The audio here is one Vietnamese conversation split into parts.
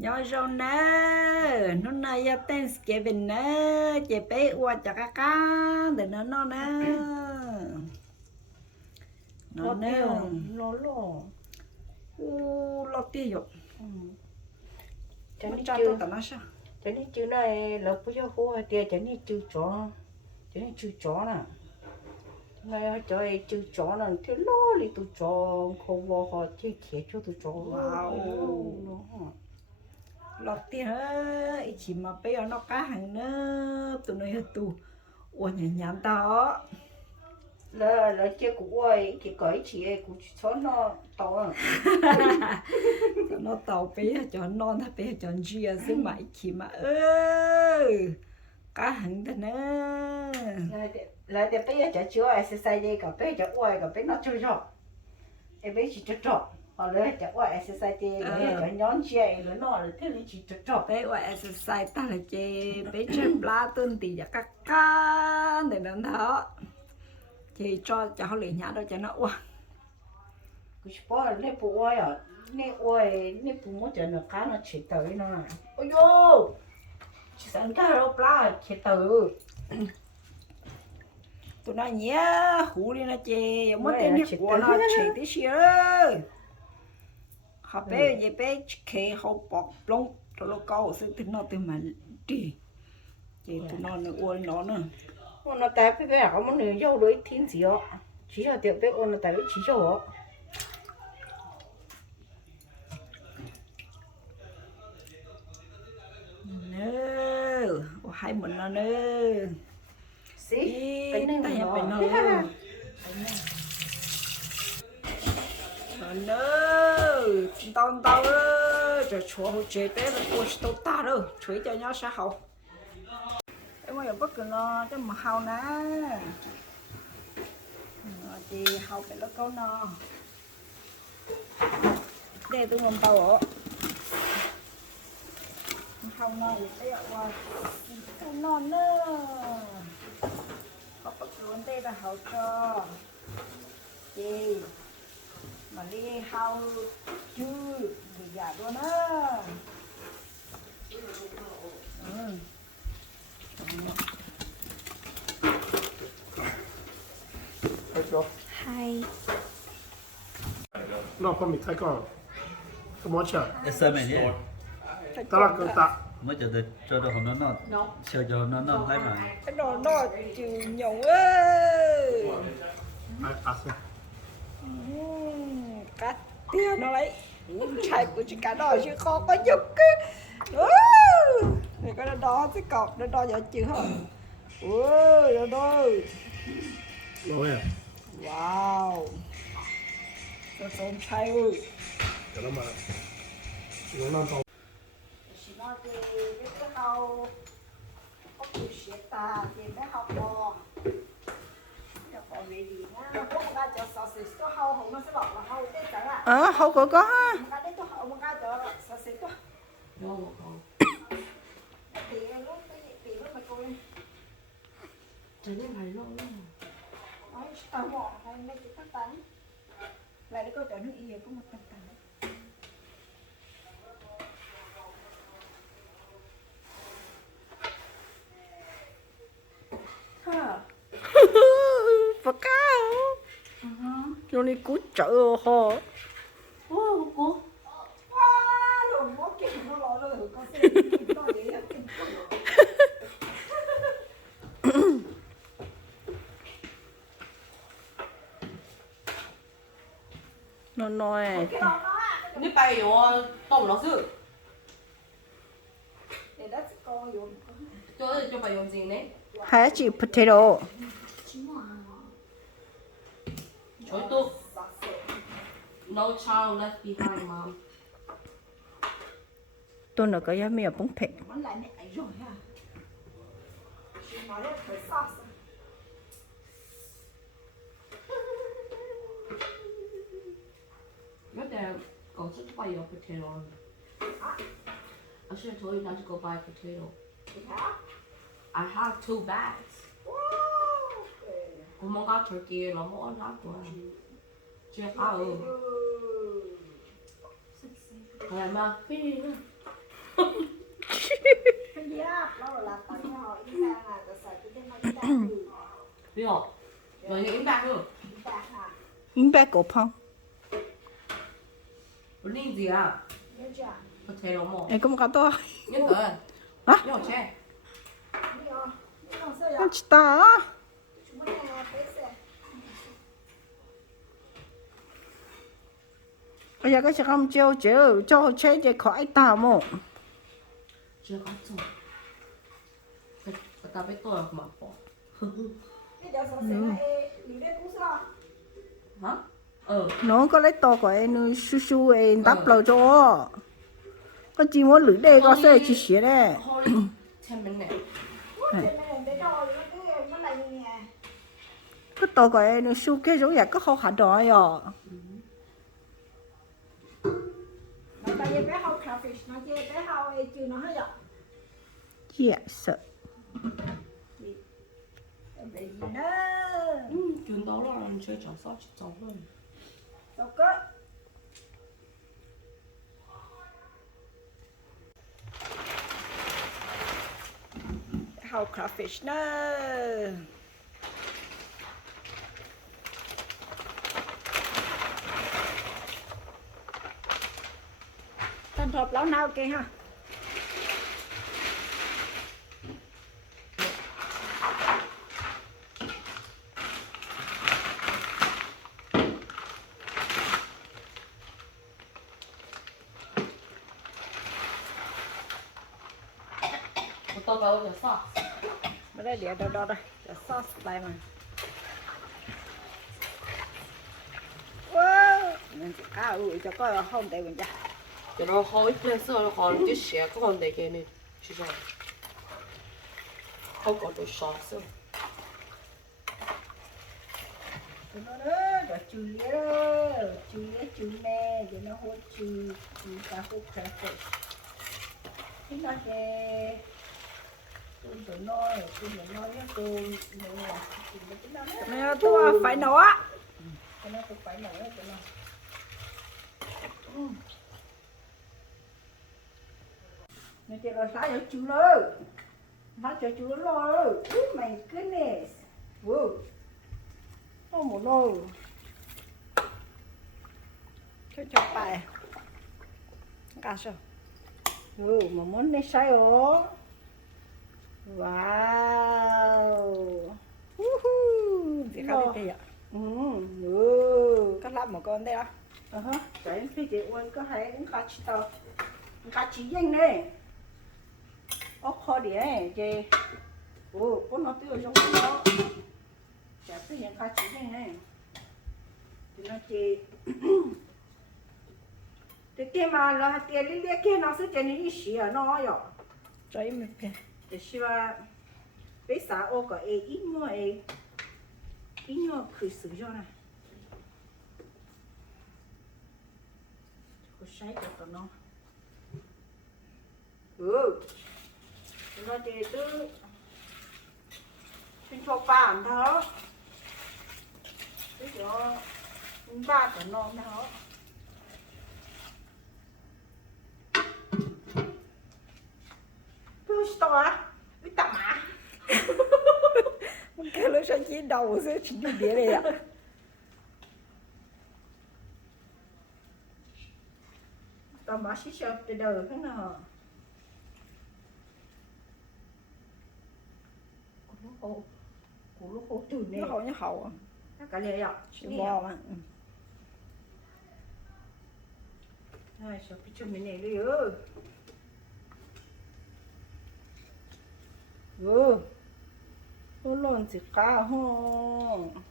nhớ rồi nè nó này ya Thanksgiving nè chị bé qua cho cá để nó nè nó nè lo tiêu cho nó nên cha chưa tôi tao nó sao cho nên chưa này là bây giờ hoa tiền cho nên chưa chó cho nên chưa chó nè này cho ai chưa chó nè thì lo đi tụi chó không vào họ chơi khé cho tụi chó wow lo tiêu hết chỉ mà bây giờ nó cá hàng nữa tụi nó hết tụ ủa nhảy nhảm đó là chơi của ai cái cõi chị của chó nó to cho nó tàu bé cho non thà bé cho chia xí mãi chỉ mà ơi cá hàng thế nè lại để bây giờ cho chúa exercise đi cả bây giờ oi cả bây nó chơi rõ em bây chỉ chơi rõ họ lấy cho oi exercise đi lấy cho nhón chơi lấy nó là thế lấy chỉ chơi rõ bé qua exercise ta là chị bé chơi bla tuần thì các cá để làm đó chị cho họ lấy nhà đó cho nó qua cứ bỏ lấy bộ oi à lấy bộ mỗi chỗ nó cá nó chỉ tới nó ôi yo chỉ sang cá đâu bla chỉ tới tụi nó nhé hú đi nó chị muốn tiền đi của nó chỉ tí xíu họ bé vậy bé kề họ bọc lông rồi nó câu sự thì nó từ mà đi chị tụi nó nữa uốn nó nữa nó tại bây giờ có muốn người dâu đối thiên gì đó chỉ là tiểu bé ôn là tại chỉ cho nữa hai mình nó nữa xí cái này tay nó phải nó nữa tao tao rồi chúa hỗ trợ bé là cô tao ta đâu chuối cho nhau sao hậu em ơi bất cứ nó cho mà hậu nè thì hậu phải nó câu nó để tôi ngâm tàu ở hậu nó thì thấy ở câu non nữa họ bất cứ đây là hậu cho chị mà đi hậu chứ thì giả luôn á Hi. No, fammi, sai cosa? Come c'è? Esa mẹ nhé, Tala canta. mới chờ được cho đồ nó chờ cho nó thấy mà. cái đồ nó chịu nhộng ơi Passa. cá tiền nó lấy chạy của chị cá đỏ chứ khó có giúp cái thì cái đó cái cọp nó đo giờ chữ hả ôi nó đôi Lo è. wow nó sống chạy ơi Che la mano. Non ho un po'. chị nói thì cái hậu có người sẽ ta thì bé học bò còn về gì nhá bố một cái cho sausage có hậu không nó sẽ bảo là hậu tết chẳng ạ hậu có ha một cái tết có hậu một cái cho sausage có thì lúc thì lúc mà cô lên cho nên phải lo nói tao bỏ hay mấy cái tắt tán lại để coi trở nước yêu có một tắt tán và cao rồi đi cút chợ họ wow rồi bố kia nó lo rồi con sẽ nó để nó nói你白药到不了手， để đất con dùng 就白用针的， hay chỉ potato 全都 no child left behind mom。 tôi nó có giá mì bún phèn nó lại mẹ rồi ha chị nói là phải sauce有点搞出白药 potato。I should have told you not to go buy potato. I have 2 bags. 我冇搞 turkey 咯，冇拿过。最好。係嘛？飛啦！ Cái giáp nó là tặng cho họ ít bạc à, rồi xài cái nó ít bạc gì. Đi học. Rồi những bạc nữa. Ít bạc à, 500個磅。 Linh gì à? nhớ chưa? Potato more. 誒咁搞多， Nhất rồi. Hả? Đi học xe. Đi rồi, đi rồi sao 我 vậy? 知道啊。 Chúng mình bé xe. Bây giờ cái sẽ không chiêu chiêu cho chế chế khỏi tao mà. Chưa có chồng. Ta biết tôi mà bỏ. Cái giờ sao sẽ lại lý đến cũng sao? Hả? Ừ. Nó có lấy to của em su su em đắp lâu cho. Có chỉ muốn lưỡi đây có sẽ chỉ xé đấy. Holy 10 minutes. Thế này để rồi nó lại như nè. Cái to của em su cái giống vậy có khó khăn đó rồi. Nó tại vì bé hao cà phê nó chứ bé hao chưa nó hết rồi. Yes. Bé gì nữa? Chuyện đó là chơi trò sao chỉ trò hơn. Đâu có. Hao cà phê nữa. Tân hộp lão nào kìa ha. Tôi vào giờ sao? Mà đây để đâu đây. Để sauce lại mà. Wow, mình chỉ ủi cho coi là không để mình ra. Cho nó hơi place nó còn cái xe có còn để cái này. Chứ sao? Không có đồ sauce. Tụi nó đó, rồi chù lía đó, chù nè, để nó hút chù cả hút cà phê. Thế nó kìa, tụi nó với tôi nè, tôi phải nấu á. Tụi nó tôi phải nấu á, tụi nó. Nó chỉ là xả cho chú luôn. Nó cho chú luôn. Oh my goodness. Wow. Oh my no. Cho bài. Cả sao? Mà muốn này sai ổ. Wow. Thì cái gì vậy? Cắt lát một con đây á. Chạy phía chị Uân có hay cũng cắt chỉ tao. Cắt chỉ nhanh này. Ốc kho đĩa này chị. Có nó tiêu trong đó. Chả biết những cắt chỉ nhanh này. Thì nó chị. Thì tiền mà là tiền lý lý kia nó sẽ cho nên ý xí à nó rồi. Trời mình kìa. Thì xí là bây giờ ô có ít nhựa khử sử cho này. Có sấy cho tụi nó. Nó thì cứ xin cho bạn đó. Bây giờ ba tụi nó đó. To á, cái tầm á. Cái lối sang chỉ đầu sẽ chỉ đi đĩa đây ạ. Tầm á xí xợp từ đầu thế nào. Củ lúc hổ từ nè. Nó hậu à. Nó cả lệ ạ. Chỉ bò mà. Này, sợ cái chân mình này đi ơi. Nó lộn gì cả hông.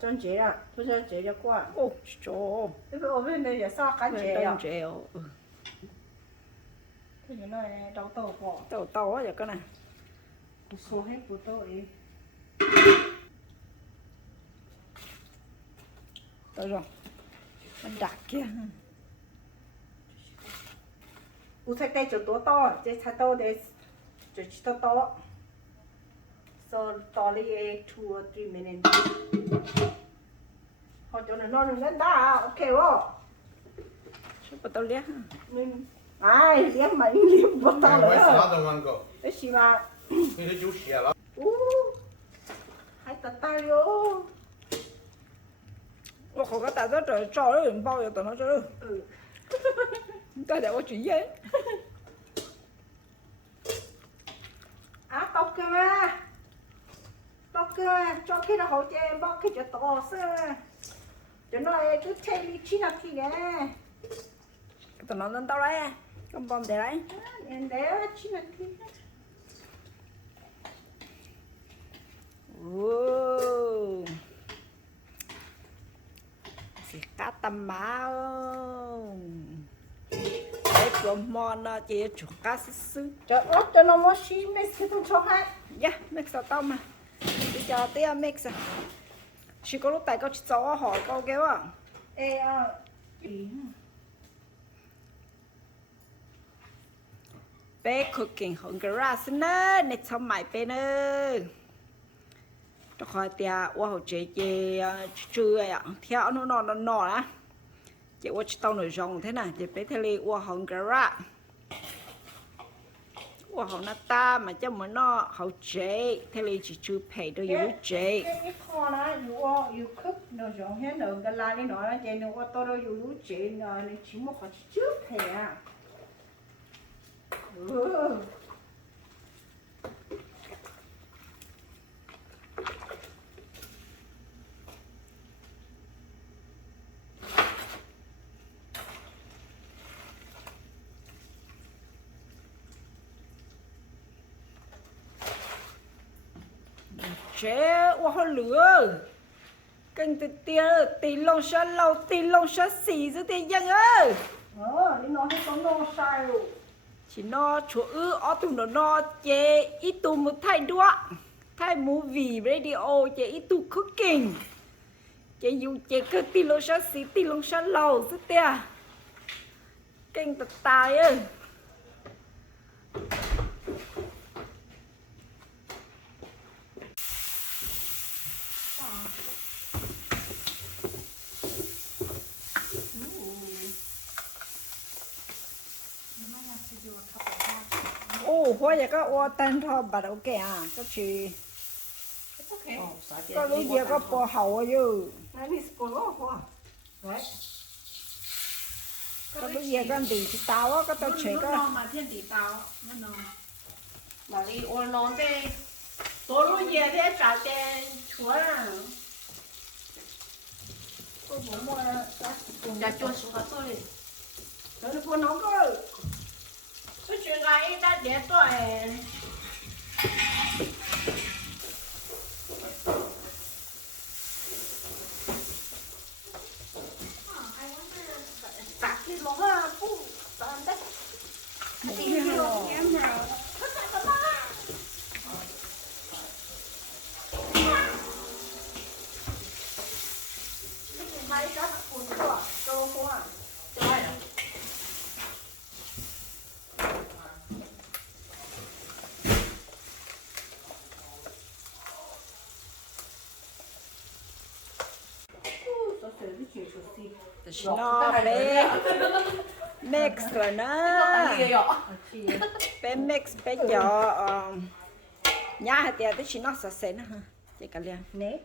Chân chế à, tôi chân chế cho qua. Ồ, trời. Thế ở bên đây là sao cái chế à? Đông trèo. Thế như này đau tàu bỏ. Tàu tàu á vậy cái này. Một số hết của tôi. Tới rồi. Mình đặt kia. U thay tay cho to, chế thay to để cho chỉ to. So to đi 2 or 3 minutes. Họ cho nó đừng lên đá, ok không? Sao bắt đầu liếc. Mình ai liếm mà liếm bớt tao Where's the nữa other one go? cái gì mà Cái thứ chú xẻ lắm. hai tạt tay vô我好个大家这找人包要等到这，大家我去演。 à tóc cơ mà tóc cơ mà cho khi nó hậu chế bóc khi cho to sơ cho nó cứ chơi đi chi nào khi ghé tụi nó lên tao đấy, con bom để đấy. nên để chi nào khi Wow. Xì cá tầm máu. Đấy còn mòn nó chỉ chuột cá sứ. cho nó mua xí mix cái tôi cho hai Yeah, mix vào tao mà. Đi cho tía mix à. Chỉ có lúc tại có cháu hỏi câu kéo à. ê Bé cooking hơn cái ra xin nè, nè xong mày bé nè. Cho khỏi tia qua hậu chế chế chư ấy ạ. Theo nó á. Chế qua chỉ tao nổi rong thế nào, chế bé thế li qua hơn cái ra. Qua hậu nó ta mà cho mà nó hậu chế, thế li chỉ chư phải đâu yếu chế. cái kho nó you cook nó giống hết nó cái lá này nó chế nó qua tôi đâu you chế nó chỉ một cái trước thế à Chế qua hậu lửa. Kênh tì lông xa xì dưới tì dân ơi. đi nó hết có nó sai rồi Chỉ nó chúa ở tù nó chế ít tù một thay đua. Thay movie radio chế ít tù cooking. Chế dù chế cơ tì lông xa xì tì lông xa lầu dưới tì. Kênh tà tài ơi. Ồ, hoa giờ có hoa tên thôi bà đâu kìa à, có chị. Có lúc giờ có bò hậu ở chứ. này đi sport hoa đấy Có lúc giờ con đi thì tao á, có tao chế có. mà thiên tỷ tao nó mà đi ôn nó thế tối lúc về thế trả tiền chúa à tôi muốn mua trả chúa xuống vào tôi tôi muốn nó cơ tôi chuyện này đã để tôi tạt cái lỗ ha phu tạt đấy thì lỗ em nào mấy cái cuốn của tôi hoa Nó bé mix rồi nó. Bé mix bé cho nhà hạt tiền tới chỉ nó sạch sẽ nữa ha. Chị cả liền. nè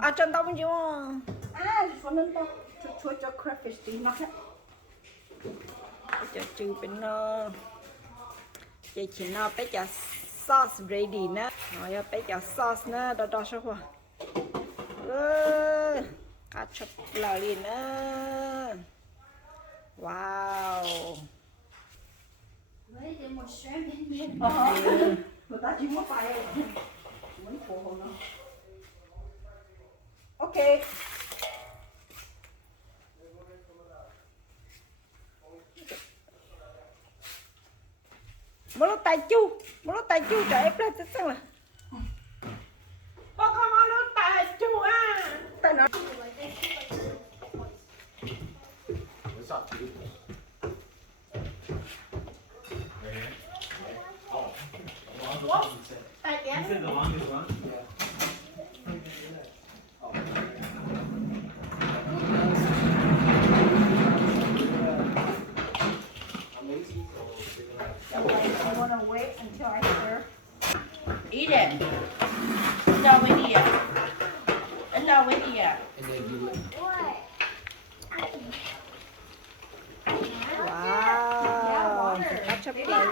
À chân tao muốn chịu. cho nên tao cho crayfish đi nó hết Cho chữ bên nó. Chị chỉ nó bé cho sauce ready nữa. Rồi bé cho sauce nữa đó đó sao hoa. Cá chop lò liền nữa. Wow. người ta chỉ muốn phải muốn khổ nó ok Một lúc tay chu cho ép lên chắc sao mà. con không có lúc tài chú à tay nó tài tiền This is the longest one.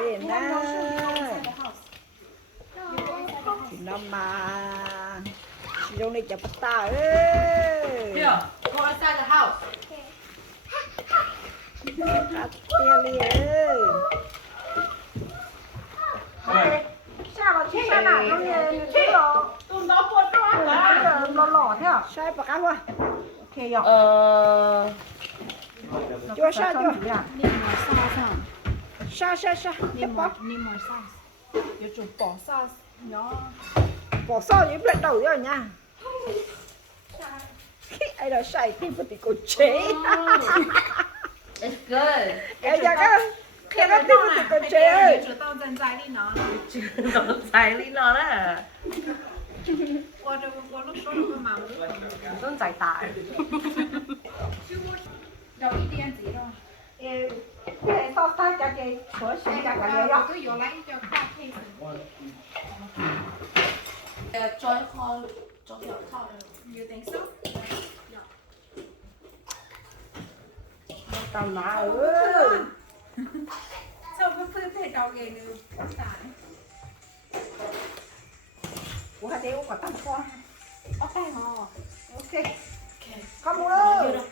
liền nè thì nó mà chị đâu này chả bắt ta ơi Here, go inside the house. bắt tia liền ơi sao mà chị sao nào nó liền chị rồi Tụi nó buồn quá. nó lỏ thế à sai bạc ăn qua ok rồi chưa sao chưa sao sao sao tiếp bỏ bỏ sao những lần đầu rồi nha ai đó sai tim một tí cô chế It's good. ai giờ cái nó tim một tí cô chế ơi Nó dài lên nó đó. 真仔大。cái sao ta cho cái sửa sửa cho cái đó Join call. Join your call. tầm nã ơi ủa hai đứa có tầm con ok không mua đâu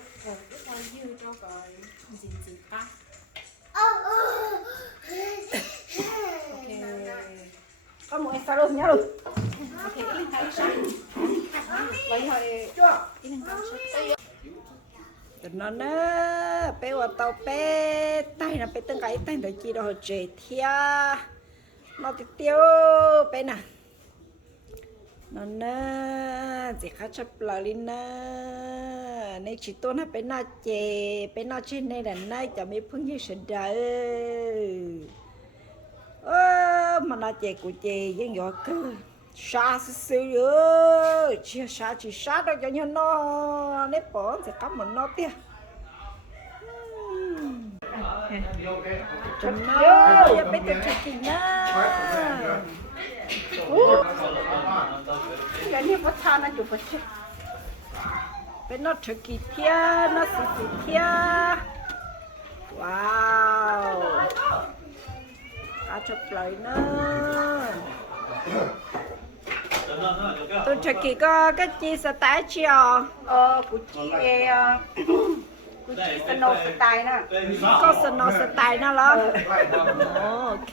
không mua sao luôn nhá luôn lấy hơi chưa nó nè bé vào tàu bé tay là bé từng cái tay để chi đó chế thia nó thì tiêu bé nè nó nè chỉ khá chấp lại đi nè này chỉ tôi nó bé na trên này là nay cho mấy phương như sinh đời mà nó chè của chè dân nhỏ cơ xa xíu nữa chia xa chỉ xa đâu cho nhau nó nếp bỏ sẽ cắm một nó tiếc chấm nó giờ bé tự chụp kỹ nha cái này bắt cha nó chụp bắt chết bé nó chụp kỹ thia nó xịt thia wow cá chụp lại nữa tôi chơi kỳ có cái chi sẽ tái chiều của chị của chị Snow Style nè. có Snow Style nó lo ok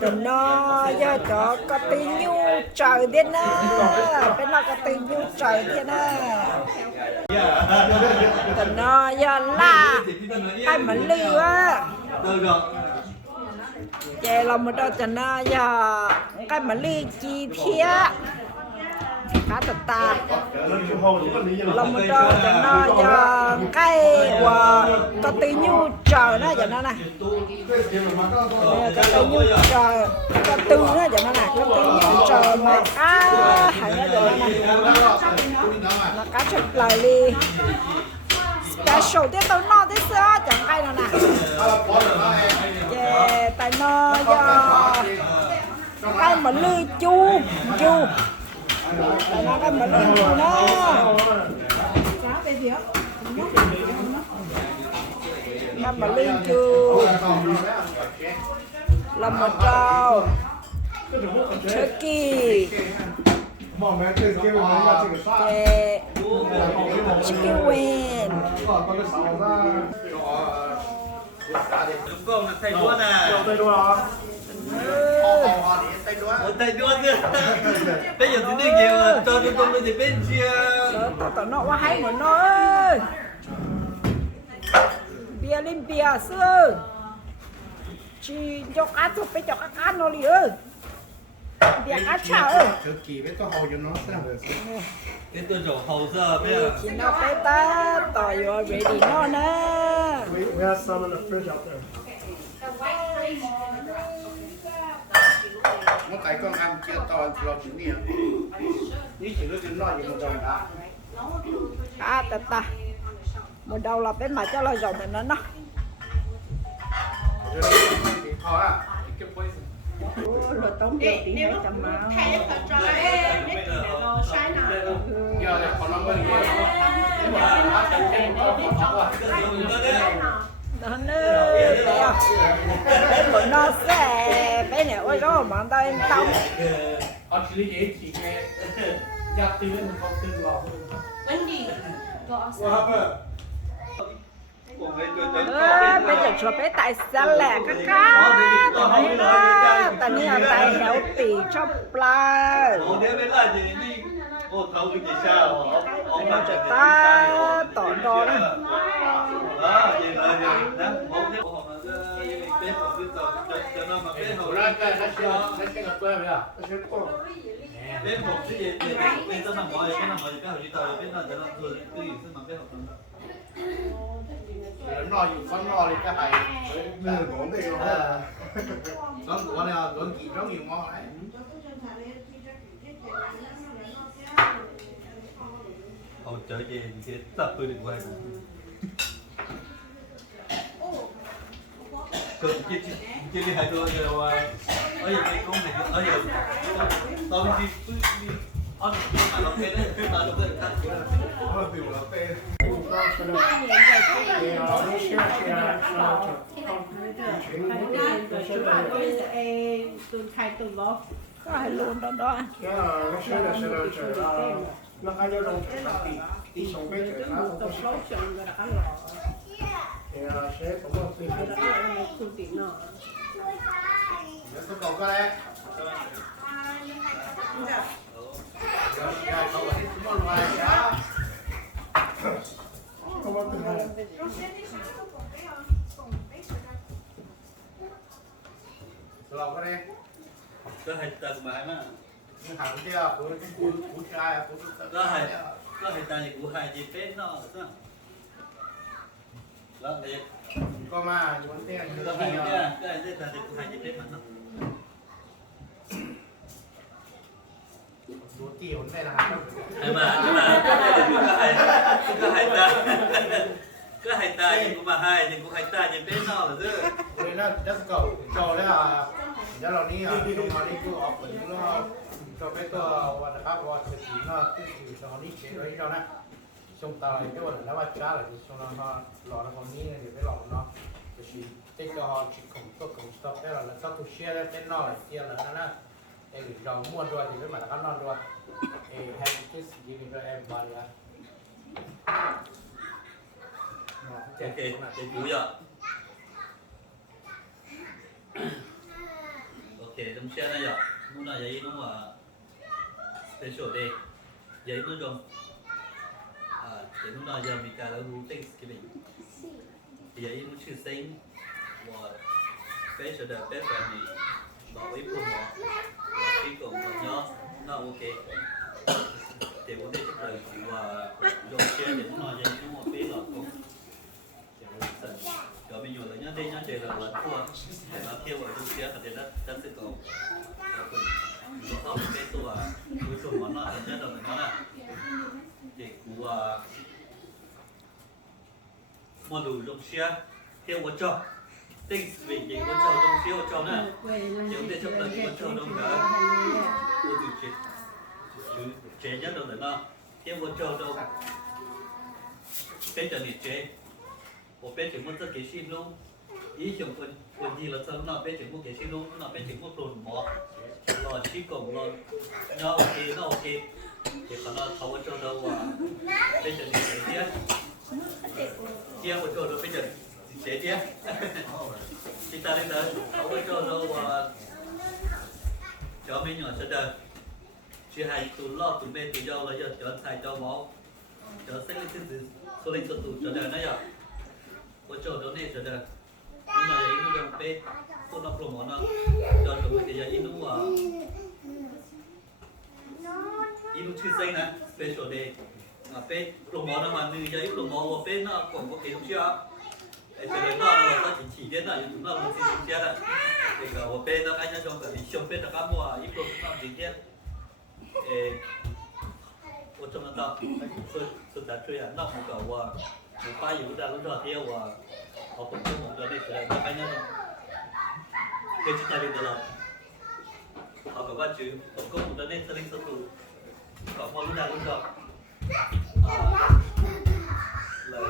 tụi nó giờ cho có tình nhu trời đi nè bên nó có tình nhu trời đi nè tụi nó giờ là ai mà lưu á chè lòng một đôi tụi nó giờ cái mà lưu chi thiết cá tụt ta lòng một đôi tụi nó giờ cái có tình nhu trời nó giờ nó nè cái tình nhu trời có tư nó giờ nó nè có tình nhu trời mà cá hay nó giờ nó nè nó cá chụp lại đi special tiếp tao nó thế sao chẳng cái nào nè yeah tại nó do cái mà lư chu tại nó cái mà lư chu nó cái mà lư chu làm một trâu turkey yeah chicken wing Đúng không? Thầy đua nè. Tay đua hả? Thầy đua chứ. Bây giờ thì đương nhiên là cho tôi bây giờ bên chia. tao nó quá hay mà nó ơi bia lên bia xưa chỉ cho cá chụp với cho cá nó đi ơi bia cá chảo ơi Thực kỳ với tôi hầu cho nó sang rồi. Cái tôi rổ hầu giờ bây giờ. chỉ nó phải ta tỏi vô ready nó nè We have some in the fridge out there. nó tại con ăn chưa to lo chuyện gì ní chỉ nó chuyện lo gì mà rồi đã ta một đầu là bên mà cho lo dầu này nó thôi à Rồi tốn tiền tí nữa cho máu. giờ là còn nó mới nó nữa của nó sẽ bên này ôi đó mà tao em tao Actually, chị nghe chắc tin nó không tin vào. Wendy, go outside. What happened? bây giờ cho bé tại sao lẹ cái cá tao nói đó tao nghĩ là tại héo tỉ cho pla Ồ, thế bên lại thì đi. Ồ, thấu cái gì sao? Ông nó cho ta tỏ đó đó đó, vậy là gì? Đó, một thế họ mà bếp của cái tàu cho nó mà bếp họ Ra cái nó sẽ gặp tôi à? Nó sẽ có. bếp một cái gì bên trong nằm mọi cái nằm mọi cái họ đi tàu bếp nó cho nó rồi cái gì mà bếp họ Nó dùng con nó đi cái hay. Nè, có đây rồi. Con của này con gì rất nhiều ngon đấy. họ trở về thì tập tôi được quay tôi chỉ đi hai đôi rồi ở giờ cái công này ở giờ tôi đi ăn mà nó cái đấy mà nó cái cắt Nó tiểu là tê. có ai luôn đó đó Nó khai nhau trong trời là đi sống với trời là không có sự. Thì sẽ có một sự Nó sẽ có cái đấy. Rồi, không phải chúng nó ngoài cả. không có thứ hai. Lọc cái đấy. có hai tầng mà mà Nhưng hàng kia của cái củ trai của có hai tầng của hai gì bên nó sao đó đây có mà vấn đề có hai cái tầng của hai gì bên mà nó số kỳ vấn đề là hàng nhưng mà có hai ta nhưng cũng mà hai nhưng cũng hai ta nhưng bên nó là chứ nên nó rất cầu cho đấy là đó là ní trong mà đi cứ học mình nó cho cáiตัววันนะครับว่าจะสีnóคือสีตอนนี้เฉยเลยเรานะช่วงตายก็วันแล้วว่าช้าเลยช่วงนั้นหล่อแล้วคนนี้เดี๋ยวไปหล่อเนาะจะสีที่ก็ชิคของตัวของสต็อกได้แล้วก็ตัวเชียร์ได้เป็นนอกเชียร์แล้วนะเออเราม้วนด้วยที่เป็นหมายแล้วก็นอนด้วยเออ happy to see you to everybody อ่ะ ok để chú giờ ok trong xe này giờ lúc nào giấy nó mà special day giấy nó dùng thì lúc nào giờ mình cả là hú tinh cái mình giấy nó chữ sinh và special day best friend này bảo với phụ họ và khi cùng với nhau nó ok thì vấn đề chắc là chỉ và dùng xe thì lúc nào giấy nó mà biết là cũng rồi bây giờ là nhớ đi nhớ chơi là lần thua để nó thiêu ở trong kia thì nó sẽ còn nó không cáiตัวcuối cùng món nó nhất là món này thì của món đồ trong xe thiêu một trâu tinh vì gì con trâu trong thiêu trâu nè nếu để chấp là con trâu trong cả tôi từ chế nhất là nó thiêu một trâu đâu cái trận này chế một bên chỉ muốn rất cái xin luôn ý chung quân gì là sao nó bên chỉ muốn cái xin luôn nó bên chỉ muốn tồn mỏ lò chỉ cùng lò nó ok thì còn nó thấu cho đâu à bên chỉ cái tiếc chia một chỗ đâu bên chỉ chế tiếc chúng ta lên đó thấu cho đâu à cho mấy nhỏ cho đời chỉ hai tụi lo tụi bên tụi dâu là giờ cho xài cho máu cho xét lên từ số lên số tụi cho đời nó giờ có chỗ đó này rồi đó nhưng mà vậy nó dùng pe tôi nó promo nó cho tụi cái gì nó à nó chưa xây nè special day mà pe promo nó mà như vậy promo và pe nó còn có cái không chưa cái này nó là chỉ đến là chúng nó là chỉ chưa đấy thì cả và pe nó cái nhau trong cái shop pe nó cá mua ít promo nó gì kia ở trong nó đó sự thật chơi nó một cái và một ba giờ ra lúc đó theo và họ cũng không muốn để cái cái nhau cái chúng ta đi được rồi họ có ba chữ họ cũng muốn nên linh số tụ còn họ lúc nào lúc đó là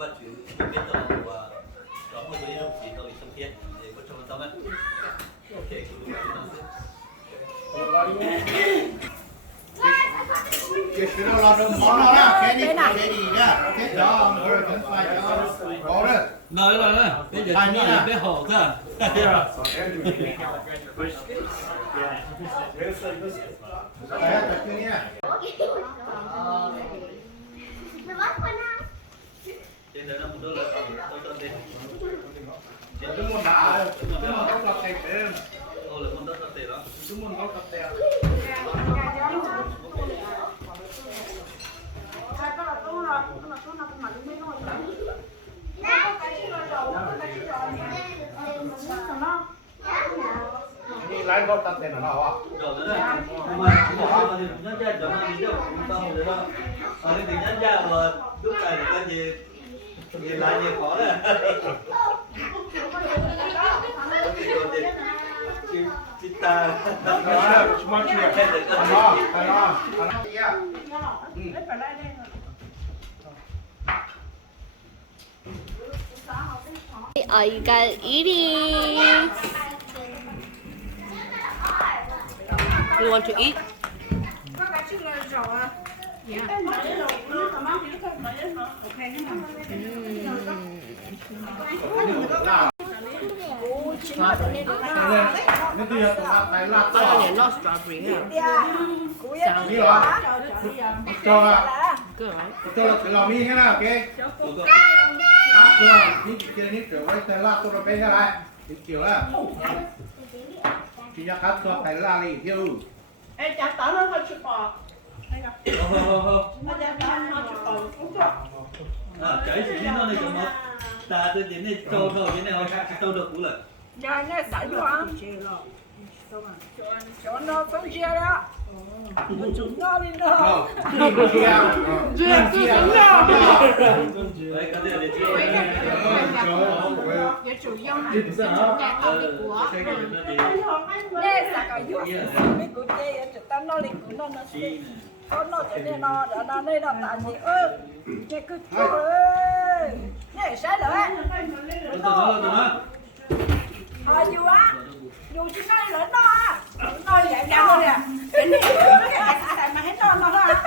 bắt chữ biết tao và đó một cái đồng chí tao đi sông thiên để có cho nó xong á ok cũng được nó sẽ Cái chuyện đó là đừng món nào đó, cái này cái gì nhá, cái đó người cần phải cho có đấy. nói bây giờ chúng ta biết hộ cơ Đấy, được chưa nhá? trên đó là một đôi là tôi đi Chúng muốn đá, chúng muốn có cặp tệ đấy. ô là con đất tệ đó Chúng muốn có cặp tệ. Ini lain kau tak tena lah. rồi nữa này mà nhân gia cho nó đi đâu cũng xong rồi đó ở đây nhân gia mà lúc này là cái gì lại gì khó đấy kita Semua dia. Allah, Allah, Allah. Ya. Are you guys eating? You want to eat? Ini tu yang tempat Thailand tu. Oh, not strawberry. Yeah. Ni loh. Betul tak? Good, right? Betul lah kalau ni kan lah, okey. Betul. Ni kira ni tu, orang Thailand tu orang pengen lah. Ni kira lah. Kita kat ke Thailand ni, dia. Ê, chả tỏ nó hơi chụp bò. Nó chả tỏ nó chụp bò, cũng được. cái gì nó này cũng một ta tôi đến đây trâu đâu đến đây trâu được cũng là Giờ này sải quá. Cho nó không chia đó. Chúng nó đi đâu. Dia dia. đấy cái này để chơi Cái chủ yếu là cái nó gì nè sạc cái yếu. Mấy cụ chơi cho ta nó lên cụ nó chi nó cho nên nó đây nó tại gì ơ. Cái cứ chơi. Nè sai rồi. nó Dù á. Dù chứ nó lớn nó á. Nó vậy nhau nè. Cái này cái mà hết nó ha.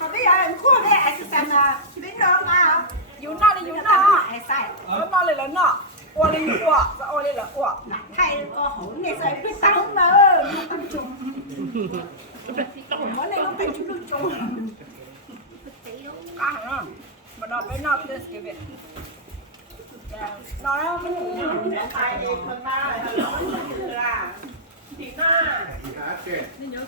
Mà bây giờ em khô đấy ai sẽ mà biết nó mà. Dù nó đi dù nó ai sai. Nó lên lớn nó. Ủa đi ủa, ủa đi là ủa. Hay có hổ nghe sao biết sao mà nó tâm trùng. Món này nó tâm trùng luôn trùng. Cá hả? Mà nó phải nó tới cái việc. Nó tài đẹp mình ta là thì nó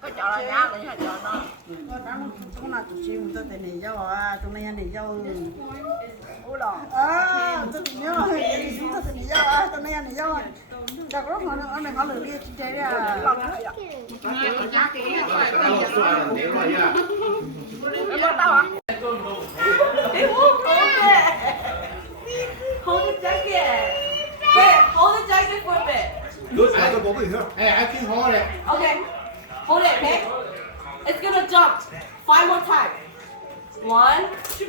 có chọn là giá lấy hay chọn nó Chúng là chủ trương tôi thì này dâu à, chúng này này dâu. ủa lò Tôi nhớ là chúng tôi thì này dâu à, chúng này này dâu. Đã có họ nó họ lừa đi chơi đấy à. lòng nữa vậy em bắt tao hả Hold the jacket. Wait, hold the jacket for a bit. Hey, I can hold it. Okay, hold it, okay? It's gonna jump 5 more times. 1, 2,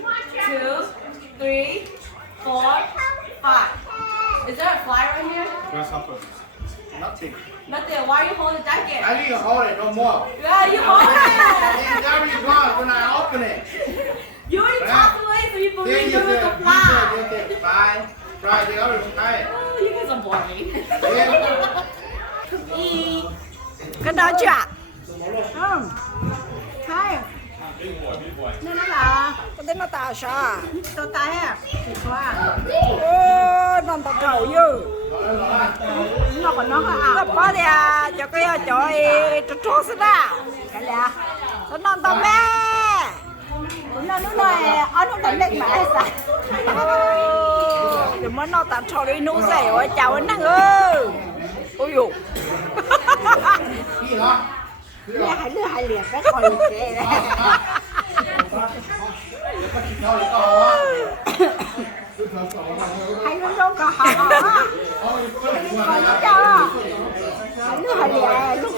3, 4, 5. Is there a fly right here? Nothing. Nothing. Why are you holding the jacket? I need to hold it no more. Yeah, you hold it. It's already gone when I open it. You already talked away, so you Then believe you there was said, a fly. you said, fine. Try the other side. Oh, you guys are boring. Yeah. Eat. cái đó chưa ạ không hay nên nó là cái tên nó tao sao Tôi tay à. Quá. ô nó tao cầu dư Nó còn nó à. nó có thì cho cái chỗ cho cho xin à cái là nó tao bé Nó này ở nó tận lên mà sao. rồi mới nó tao cho đi nuôi dạy rồi chào anh năng ơi ôi dồi Đi hả? Hai đứa hai liệt cái coi kệ đấy. Có chị cho đi to hả? Hai đứa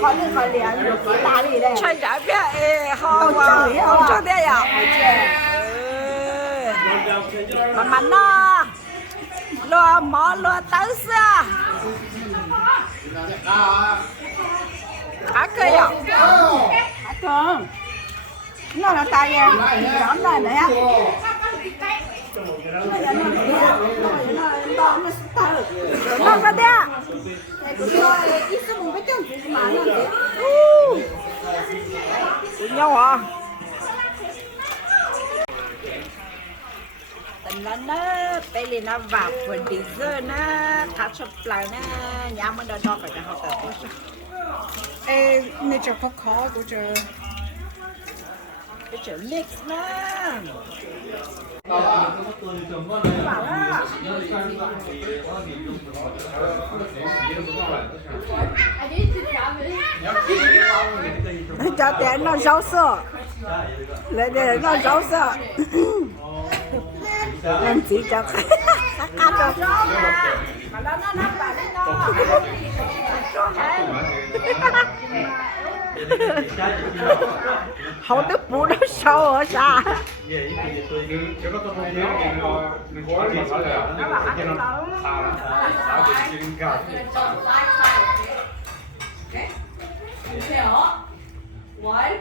好那个脸有多大力嘞？穿啥片？哎，好啊，好整的呀，慢慢呐，落毛落灯丝，还可以呀，还可以。那大爷，让奶奶呀。那个的，15个正子是嘛样子？哦，你要啊？等了呢，ไปเลยนะว่าคนดีเซอร์นะถ้าชอบปลานะยามมันเดินออกไปจะเขาแต่ตัวเอ้ในจะเขาขอกูจะไปเจอเล็กนะ叫点那绕色，来点那绕色，人自己叫，嘎着。好的不能烧我啥。Okay. One.